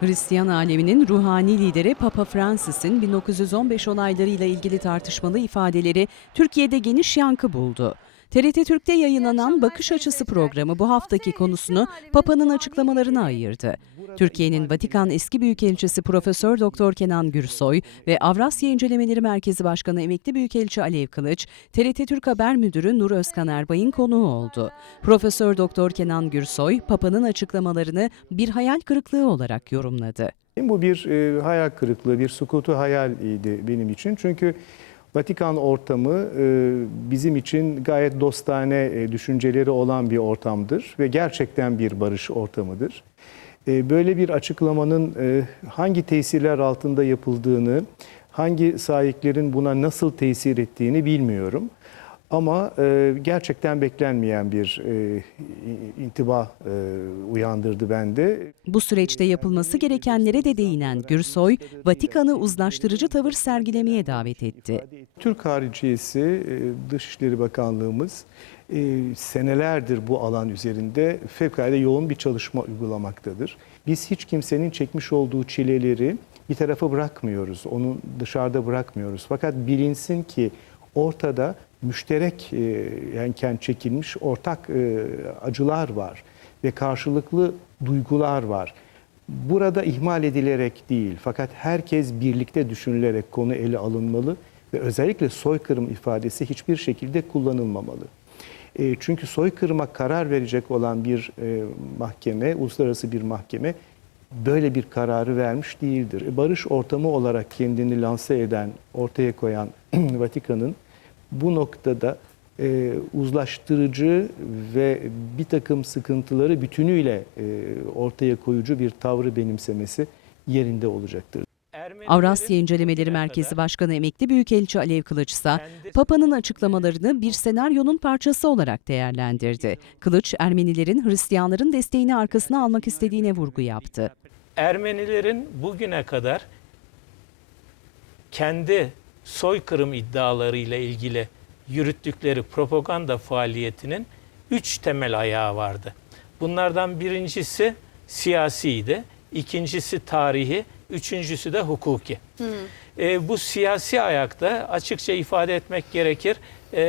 Hristiyan aleminin ruhani lideri Papa Francis'in 1915 olaylarıyla ilgili tartışmalı ifadeleri Türkiye'de geniş yankı buldu. TRT Türk'te yayınlanan Bakış Açısı programı bu haftaki konusunu Papa'nın açıklamalarına ayırdı. Türkiye'nin Vatikan eski büyükelçisi Profesör Doktor Kenan Gürsoy ve Avrasya İncelemeleri Merkezi Başkanı Emekli Büyükelçi Alev Kılıç, TRT Türk Haber Müdürü Nur Özkan Erbay'ın konuğu oldu. Profesör Doktor Kenan Gürsoy, Papa'nın açıklamalarını bir hayal kırıklığı olarak yorumladı. Bu bir e, hayal kırıklığı, bir sukutu hayaliydi benim için. Çünkü Vatikan ortamı e, bizim için gayet dostane e, düşünceleri olan bir ortamdır ve gerçekten bir barış ortamıdır. E, böyle bir açıklamanın hangi tesirler altında yapıldığını, hangi sahiplerin buna nasıl tesir ettiğini bilmiyorum. Ama gerçekten beklenmeyen bir intiba e, uyandırdı bende. Bu süreçte yapılması gerekenlere de değinen Gürsoy, Vatikan'ı uzlaştırıcı tavır sergilemeye davet etti. Türk Hariciyesi e, Dışişleri Bakanlığımız e, senelerdir bu alan üzerinde fevkalade yoğun bir çalışma uygulamaktadır. Biz hiç kimsenin çekmiş olduğu çileleri bir tarafa bırakmıyoruz, onu dışarıda bırakmıyoruz. Fakat bilinsin ki ortada müşterek e, yenken çekilmiş ortak e, acılar var ve karşılıklı duygular var. Burada ihmal edilerek değil fakat herkes birlikte düşünülerek konu ele alınmalı ve özellikle soykırım ifadesi hiçbir şekilde kullanılmamalı. E, çünkü soykırıma karar verecek olan bir mahkeme, uluslararası bir mahkeme böyle bir kararı vermiş değildir. E, Barış ortamı olarak kendini lanse eden, ortaya koyan Vatikan'ın bu noktada e, uzlaştırıcı ve bir takım sıkıntıları bütünüyle e, ortaya koyucu bir tavrı benimsemesi yerinde olacaktır. Avrasya İncelemeleri Merkezi Başkanı Emekli Büyükelçi Alev Kılıç ise Papa'nın açıklamalarını bir senaryonun parçası olarak değerlendirdi. Kılıç, Ermenilerin Hristiyanların desteğini arkasına almak istediğine vurgu yaptı. Ermenilerin bugüne kadar kendi soykırım iddialarıyla ilgili yürüttükleri propaganda faaliyetinin üç temel ayağı vardı. Bunlardan birincisi siyasiydi, ikincisi tarihi, üçüncüsü de hukuki. E, bu siyasi ayakta açıkça ifade etmek gerekir. e,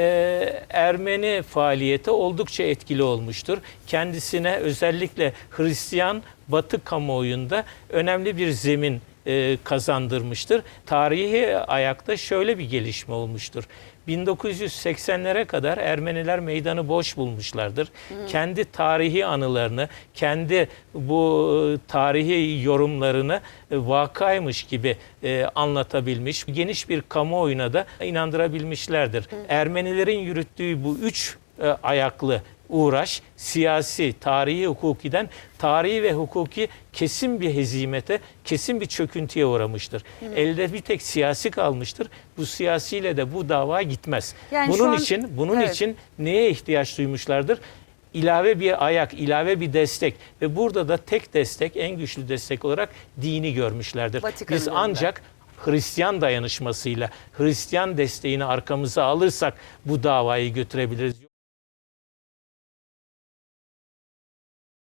Ermeni faaliyeti oldukça etkili olmuştur. Kendisine özellikle Hristiyan Batı kamuoyunda önemli bir zemin e, kazandırmıştır. Tarihi ayakta şöyle bir gelişme olmuştur. 1980'lere kadar Ermeniler meydanı boş bulmuşlardır. Kendi tarihi anılarını, kendi bu e, tarihi yorumlarını e, vakaymış gibi e, anlatabilmiş, geniş bir kamuoyuna da inandırabilmişlerdir. Ermenilerin yürüttüğü bu üç ayaklı uğraş siyasi, tarihi, hukukiden tarihi ve hukuki kesin bir hezimete, kesin bir çöküntüye uğramıştır. Elde bir tek siyasi kalmıştır. Bu siyasiyle de bu dava gitmez. Yani bunun an- için bunun Evet. için neye ihtiyaç duymuşlardır? İlave bir ayak, ilave bir destek ve burada da tek destek, en güçlü destek olarak dini görmüşlerdir. Vatikan'ın Biz ancak Hristiyan dayanışmasıyla, Hristiyan desteğini arkamıza alırsak bu davayı götürebiliriz.